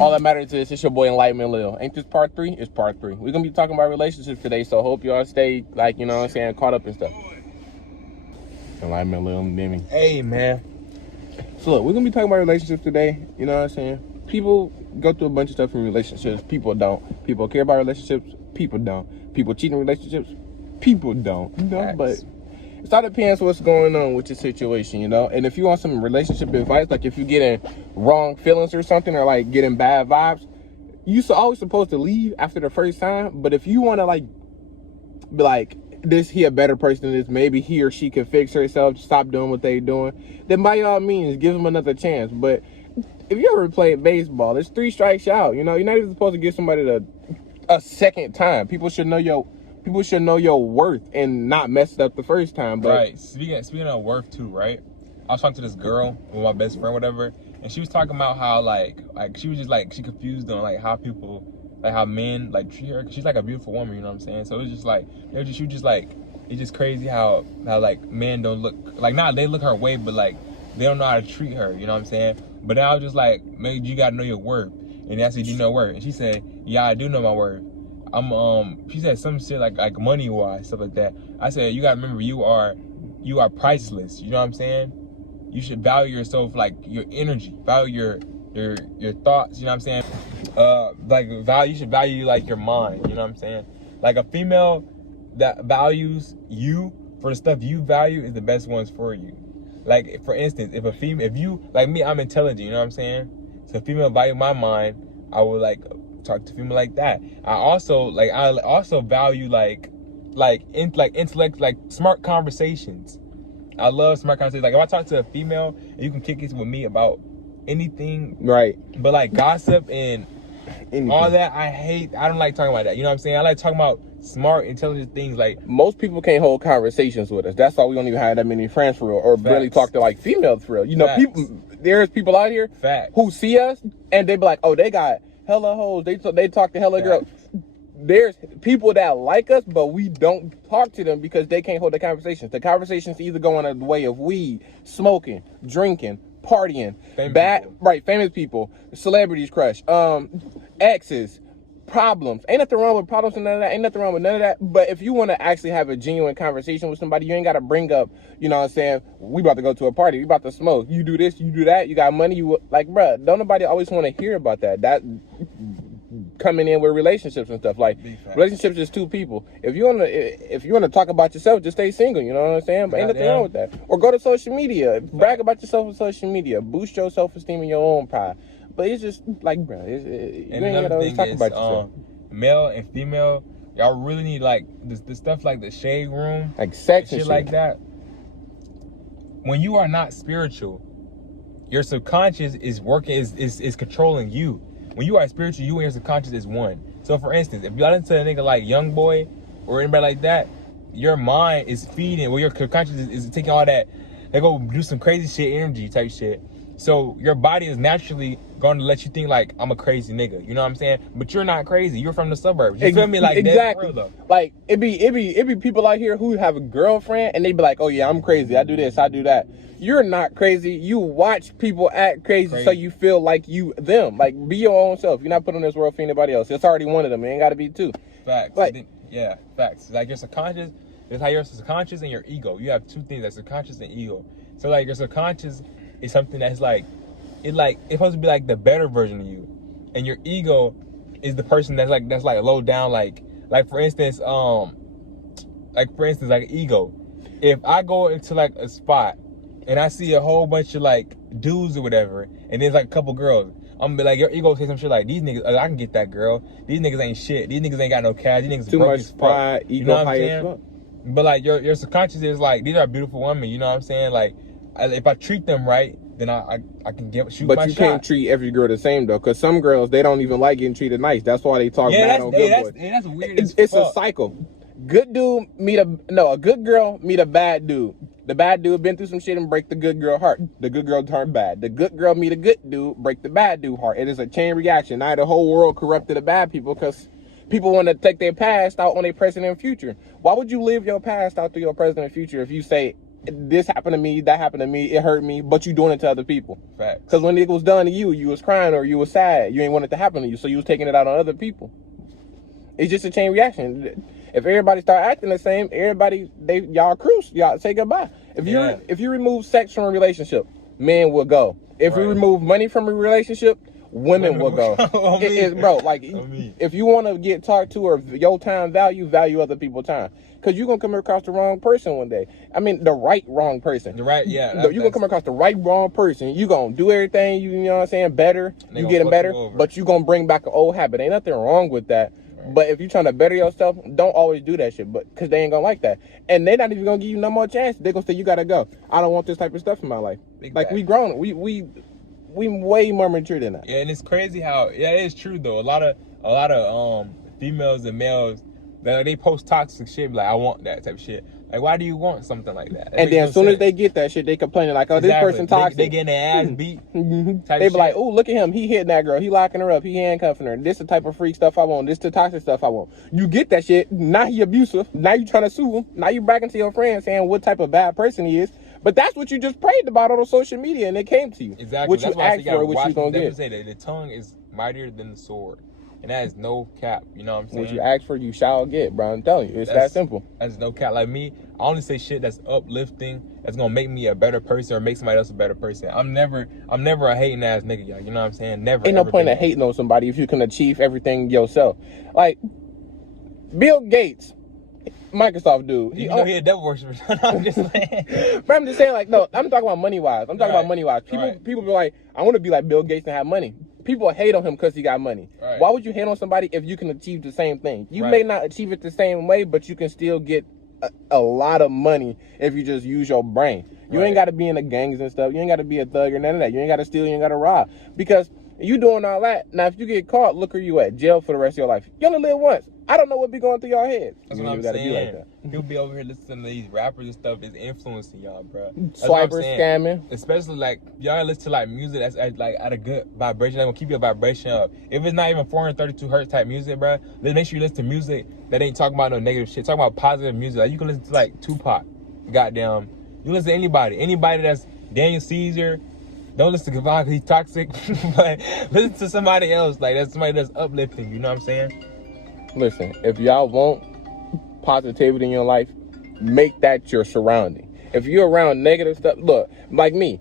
All that matters is it's your boy Enlightenment Lil. Ain't this part 3? It's part 3. We're gonna be talking about relationships today, so hope y'all stay like, you know what I'm saying, caught up and stuff. Enlightenment Lil, Demi. Hey man. So look, we're gonna be talking about relationships today, you know what I'm saying? People go through a bunch of stuff in relationships, people don't. People care about relationships, people don't. People cheat in relationships, people don't. You know, but it all depends what's going on with your situation, you know? And if you want some relationship advice, like if you're getting wrong feelings or something, or like getting bad vibes, you're always supposed to leave after the first time. But if you want to like be like, he a better person than this, maybe he or she can fix herself, stop doing what they doing, then by all means, give them another chance. But if you ever played baseball, it's 3 strikes out, you know? You're not even supposed to give somebody a second time. People should know your worth and not mess it up the first time. But right. Speaking of worth too, right? I was talking to this girl with my best friend, whatever, and she was talking about how like she was just like she confused on like how people, like how men like treat her. 'Cause she's like a beautiful woman, you know what I'm saying? So it was just like she was just like, it's just crazy how like men don't look like, not they look her way, but like they don't know how to treat her, you know what I'm saying? But then I was just like, maybe you gotta know your worth. And I said, you know worth? And she said, yeah, I do know my worth. She said some shit like money wise, stuff like that. I said, you gotta remember, you are priceless. You know what I'm saying? You should value yourself, like your energy, value your thoughts. You know what I'm saying? You should value like your mind. You know what I'm saying? Like a female that values you for the stuff you value is the best ones for you. Like for instance, if you like me, I'm intelligent. You know what I'm saying? So if a female value my mind, I would like talk to female like that. I also value like intellect, like smart conversations. I love smart conversations. Like if I talk to a female and you can kick it with me about anything, right? But like gossip and all that, I don't like talking about that. You know what I'm saying? I like talking about smart, intelligent things. Like most people can't hold conversations with us. That's why we don't even have that many friends for real, or barely talk to like females for real. You know, there's people out here who see us and they be like, oh, they got hella hoes. They talk to hella girls. There's people that like us, but we don't talk to them because they can't hold the conversations. The conversations either go in the way of weed, smoking, drinking, partying, famous people, celebrities crush, exes, problems. Ain't nothing wrong with problems and none of that. Ain't nothing wrong with none of that. But if you want to actually have a genuine conversation with somebody, you ain't got to bring up, you know what I'm saying, we about to go to a party, we about to smoke, you do this, you do that, you got money, you like, bruh, don't nobody always want to hear about that. That coming in with relationships and stuff. Like relationships is 2 people. If you wanna talk about yourself, just stay single, you know what I'm saying? But ain't nothing wrong with that. Or go to social media, brag about yourself on social media, boost your self-esteem in your own pride. But it's just like, bro, you ain't gotta always talk about yourself. Male and female, y'all really need like the stuff like the shade room, like sex and shit like that. When you are not spiritual, your subconscious is working, is controlling you. When you are spiritual, you and your subconscious is one. So for instance, if y'all into a nigga like Young Boy or anybody like that, your mind is feeding, your subconscious is taking all that, they go do some crazy shit, energy type shit. So your body is naturally going to let you think like, I'm a crazy nigga, you know what I'm saying? But you're not crazy. You're from the suburbs. You feel me? Like exactly. That, like it be people out here who have a girlfriend and they be like, oh yeah, I'm crazy. I do this, I do that. You're not crazy. You watch people act crazy so you feel like them. Like be your own self. You're not put on this world for anybody else. It's already one of them. It ain't got to be 2. Facts. Like, yeah, facts. Like your subconscious, it's how your subconscious and your ego. You have 2 things, like subconscious and ego. So like your subconscious is something that's like, it's supposed to be like the better version of you, and your ego is the person that's like low down, like for instance like ego. If I go into like a spot and I see a whole bunch of like dudes or whatever, and there's like a couple girls, I'm gonna be like, your ego say some shit like, these niggas, I can get that girl. These niggas ain't shit. These niggas ain't got no cash. These niggas too broke much as fuck. pride, ego, you know what I'm high saying? as fuck. But like your subconscious is like, these are beautiful women. You know what I'm saying? Like if I treat them right, then I can shoot my shot. But you can't treat every girl the same though, because some girls, they don't even like getting treated nice. That's why they talk bad on good boys. That's weird. It's a cycle. Good dude a good girl meet a bad dude. The bad dude been through some shit and break the good girl heart. The good girl turn bad. The good girl meet a good dude, break the bad dude heart. It is a chain reaction. Now the whole world corrupted the bad people because people want to take their past out on their present and future. Why would you live your past out to your present and future if you say, this happened to me, that happened to me, it hurt me, but you doing it to other people. Facts. Because when it was done to you, you was crying or you was sad. You ain't want it to happen to you, so you was taking it out on other people. It's just a chain reaction. If everybody start acting the same, y'all cruise, y'all say goodbye. If you remove sex from a relationship, men will go. If you remove money from a relationship, women will go. Bro, like, if you want to get talked to or your time value other people's time. Because you're going to come across the wrong person one day. I mean, the wrong person. You're you're going to come across the wrong person. You're going to do everything, you know what I'm saying, better. You getting better, but you're going to bring back an old habit. Ain't nothing wrong with that. Right. But if you're trying to better yourself, don't always do that shit. But because they ain't going to like that. And they're not even going to give you no more chance. They're going to say, you got to go. I don't want this type of stuff in my life. Like, we grown. We way more mature than that. Yeah, and it's crazy how, it is true, though. A lot of females and males, they post toxic shit, like, I want that type of shit. Like, why do you want something like that? And then as soon as they get that shit, they complaining like, oh, this person toxic. They getting their ass beat. They be like, oh, look at him. He hitting that girl. He locking her up. He handcuffing her. This the type of freak stuff I want. This the toxic stuff I want. You get that shit. Now he abusive. Now you trying to sue him. Now you bragging to your friends saying what type of bad person he is. But that's what you just prayed about on social media, and it came to you. Exactly. What you asked for, what you gonna get. Say that the tongue is mightier than the sword. And that is no cap, you know what I'm saying? What you ask for, you shall get, bro. I'm telling you, it's that simple. That's no cap. Like me, I only say shit that's uplifting, that's gonna make me a better person or make somebody else a better person. I'm never a hating ass nigga, y'all. You know what I'm saying? Never. Ain't no point in hating on somebody if you can achieve everything yourself. Like Bill Gates, Microsoft dude. He a devil worshiper. I'm just saying. But I'm just saying, like, no, I'm talking about money wise. People be like, I want to be like Bill Gates and have money. People hate on him because he got money. Right. Why would you hate on somebody if you can achieve the same thing? You may not achieve it the same way, but you can still get a lot of money if you just use your brain. You ain't got to be in the gangs and stuff. You ain't got to be a thug or none of that. You ain't got to steal. You ain't got to rob. Because you doing all that. Now, if you get caught, look where you at. Jail for the rest of your life. You only live once. I don't know what be going through your head. That's what I'm saying. Be like that. People be over here listening to these rappers and stuff is influencing y'all, bro. Swipers, scamming. Especially like y'all listen to like music that's at a good vibration. That's gonna keep your vibration up. If it's not even 432 hertz type music, bro, then make sure you listen to music that ain't talking about no negative shit. Talk about positive music. Like you can listen to like Tupac. Goddamn. You listen to anybody that's Daniel Caesar. Don't listen to Kavon because he's toxic. But listen to somebody else. Like that's somebody that's uplifting. You know what I'm saying? Listen, if y'all want positivity in your life, make that your surrounding. If you're around negative stuff, look, like me,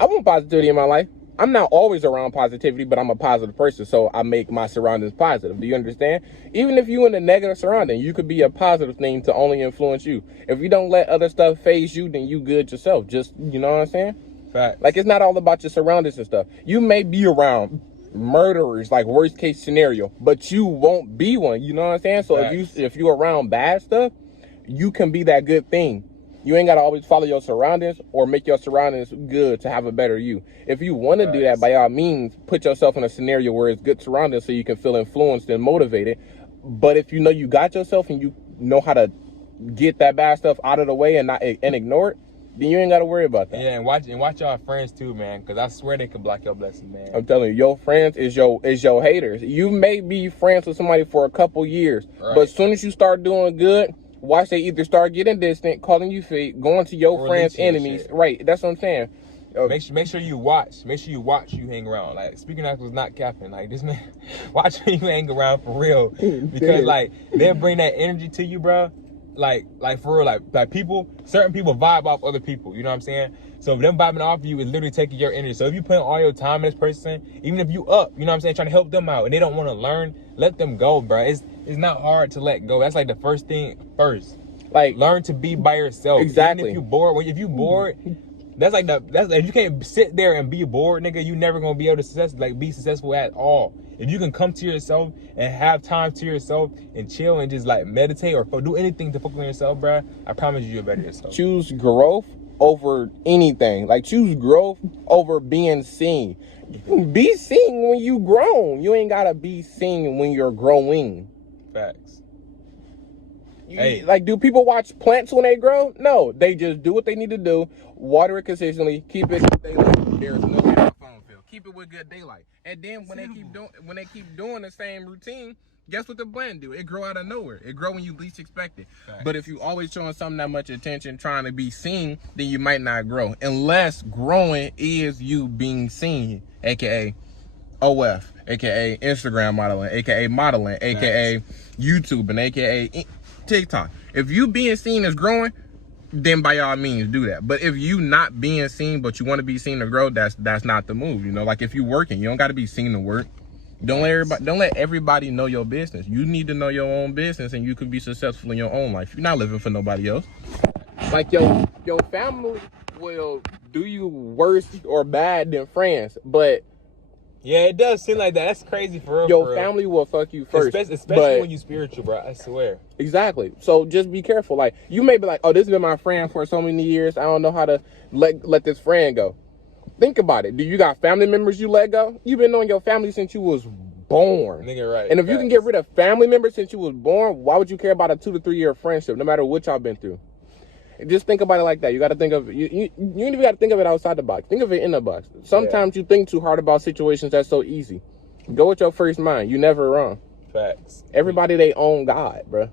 I want positivity in my life. I'm not always around positivity, but I'm a positive person, so I make my surroundings positive. Do you understand? Even if you're in a negative surrounding, you could be a positive thing to only influence you. If you don't let other stuff phase you, then you good yourself. Just, you know what I'm saying? Facts. Like, it's not all about your surroundings and stuff. You may be around murderers, like worst case scenario, but you won't be one. You know what I'm saying? So if you're around bad stuff, you can be that good thing. You ain't got to always follow your surroundings or make your surroundings good to have a better you. If you want to do that, by all means, put yourself in a scenario where it's good surroundings so you can feel influenced and motivated. But if you know you got yourself and you know how to get that bad stuff out of the way and ignore it, then you ain't got to worry about that. Yeah, and watch y'all friends too, man, because I swear they can block your blessing, man. I'm telling you, your friends is your haters. You may be friends with somebody for a couple years, but as soon as you start doing good, watch they either start getting distant, calling you fake, going to your friends' enemies. Right, that's what I'm saying. Make sure you watch. Make sure you watch you hang around. Like, speaking of was not capping. Like, this man, watch who you hang around for real. Because, like, they'll bring that energy to you, bro. Like for real, like people, certain people vibe off other people, you know what I'm saying? So if them vibing off you is literally taking your energy. So if you put all your time in this person, even if you up, you know what I'm saying, trying to help them out and they don't want to learn, let them go, bro. It's not hard to let go. That's like the first thing first. Like, learn to be by yourself. Exactly. Even if you bored, that's if you can't sit there and be bored, nigga, you never gonna be able to be successful at all. If you can come to yourself and have time to yourself and chill and just like meditate or do anything to focus on yourself, bro, I promise you'll better yourself. Choose growth over anything. Like, choose growth over being seen. Be seen when you grown. You ain't gotta be seen when you're growing. Facts. Like, do people watch plants when they grow? No, they just do what they need to do. Water it consistently. Keep it daylight. There's no phone field. Keep it with good daylight. And then when they keep doing the same routine, guess what the blend do? It grow out of nowhere. It grow when you least expect it. Facts. But if you always showing something that much attention, trying to be seen, then you might not grow. Unless growing is you being seen, aka OF, aka Instagram modeling, aka modeling, aka YouTubing, aka TikTok. If you being seen as growing, then by all means do that. But if you not being seen but you want to be seen to grow, that's not the move. You know, like if you working, you don't got to be seen to work. Don't let everybody know your business. You need to know your own business, and you can be successful in your own life. You're not living for nobody else. Like your family will do you worse or bad than friends, but yeah, it does seem like that. That's crazy for real. Your family will fuck you first. Especially when you spiritual, bro. I swear. Exactly. So just be careful. Like, you may be like, oh, this has been my friend for so many years. I don't know how to let this friend go. Think about it. Do you got family members you let go? You've been knowing your family since you was born. Nigga, right. And if you can get rid of family members since you was born, why would you care about a 2 to 3 year friendship, no matter what y'all been through? Just think about it like that. You got to think of you even got to think of it outside the box. Think of it in the box. Sometimes you think too hard about situations that's so easy. Go with your first mind. You never wrong. Facts. Everybody they own God, bro.